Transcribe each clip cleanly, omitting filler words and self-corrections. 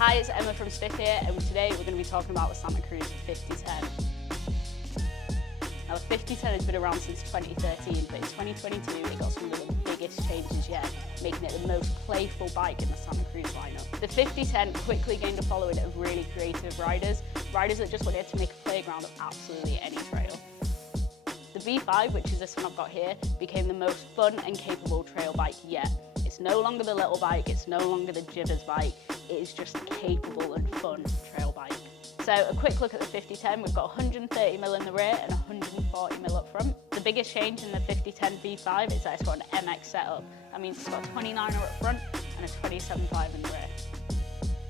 Hi, it's Emma from Stif here, and today we're going to be talking about the Santa Cruz 5010. Now the 5010 has been around since 2013, but in 2022 it got some of the biggest changes yet, making it the most playful bike in the Santa Cruz lineup. The 5010 quickly gained a following of really creative riders that just wanted to make a playground of absolutely any trail. The V5, which is this one I've got here, became the most fun and capable trail bike yet. It's no longer the little bike, it's no longer the jitters bike, it is just a capable and fun trail bike. So a quick look at the 5010, we've got 130mm in the rear and 140mm up front. The biggest change in the 5010 V5 is that it's got an MX setup. That means it's got a 29er up front and a 27.5 in the rear.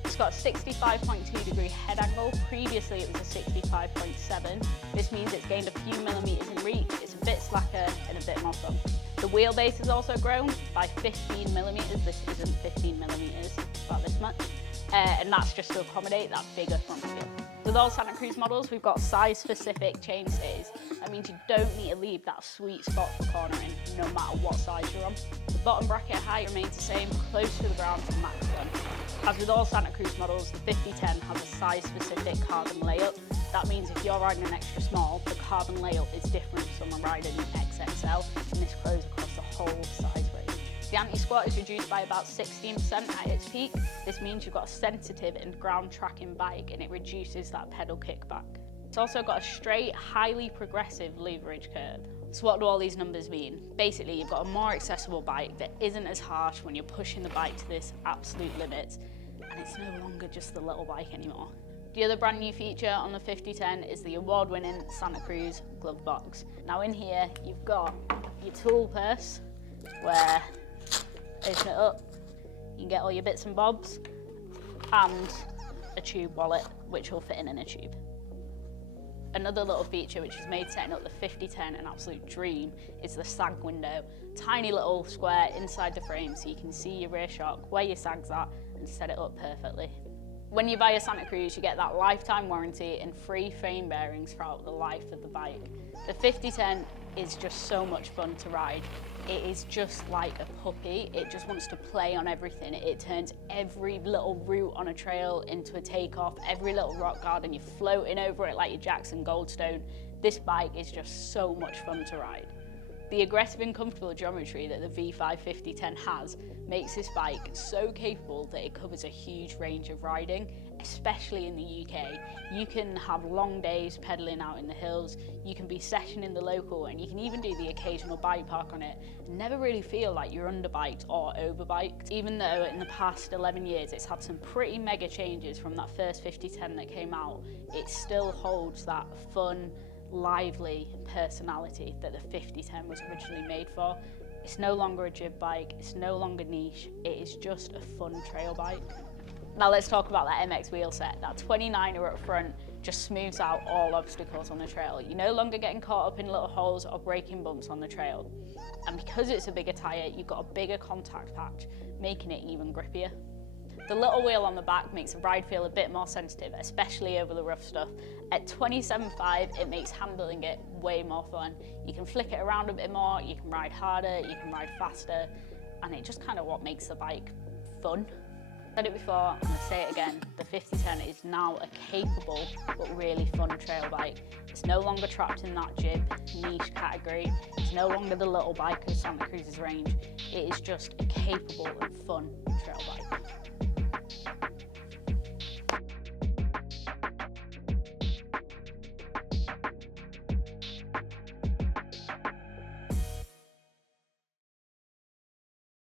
It's got a 65.2 degree head angle. Previously it was a 65.7. This means it's gained a few millimeters in reach, it's a bit slacker and a bit more fun. The wheelbase has also grown by 15mm. This isn't 15mm, it's about this much. And that's just to accommodate that bigger front wheel. With all Santa Cruz models, we've got size-specific chainstays. That means you don't need to leave that sweet spot for cornering, no matter what size you're on. The bottom bracket height remains the same, close to the ground for max gun. As with all Santa Cruz models, the 5010 has a size-specific carbon layup. That means if you're riding an extra small, the carbon layup is different to someone riding an XXL, and this grows across the whole size range. The anti-squat is reduced by about 16% at its peak. This means you've got a sensitive and ground tracking bike, and it reduces that pedal kickback. It's also got a straight, highly progressive leverage curve. So what do all these numbers mean? Basically, you've got a more accessible bike that isn't as harsh when you're pushing the bike to this absolute limit, and it's no longer just the little bike anymore. The other brand new feature on the 5010 is the award-winning Santa Cruz glove box. Now in here, you've got your tool purse, where open it up, you can get all your bits and bobs, and a tube wallet, which will fit in a tube. Another little feature which has made setting up the 5010 an absolute dream is the sag window. Tiny little square inside the frame so you can see your rear shock, where your sag's at, and set it up perfectly. When you buy a Santa Cruz, you get that lifetime warranty and free frame bearings throughout the life of the bike. The 5010 is just so much fun to ride. It is just like a puppy. It just wants to play on everything. It turns every little route on a trail into a takeoff, every little rock garden, you're floating over it like your Jackson Goldstone. This bike is just so much fun to ride. The aggressive and comfortable geometry that the V5 5010 has makes this bike so capable that it covers a huge range of riding, especially in the UK. You can have long days pedaling out in the hills, you can be sessioning the local, and you can even do the occasional bike park on it and never really feel like you're underbiked or overbiked. Even though in the past 11 years it's had some pretty mega changes from that first 5010 that came out, it still holds that fun, lively personality that the 5010 was originally made for. It's no longer a jib bike, it's no longer niche, it is just a fun trail bike. Now let's talk about that MX wheel set. That 29er up front just smooths out all obstacles on the trail. You're no longer getting caught up in little holes or breaking bumps on the trail. And because it's a bigger tyre, you've got a bigger contact patch, making it even grippier. The little wheel on the back makes the ride feel a bit more sensitive, especially over the rough stuff. At 27.5, it makes handling it way more fun. You can flick it around a bit more, you can ride harder, you can ride faster, and it just kind of what makes the bike fun. I said it before, I'm going to say it again, the 5010 is now a capable but really fun trail bike. It's no longer trapped in that jib niche category, it's no longer the little bike of Santa Cruz's range, it is just a capable and fun trail bike.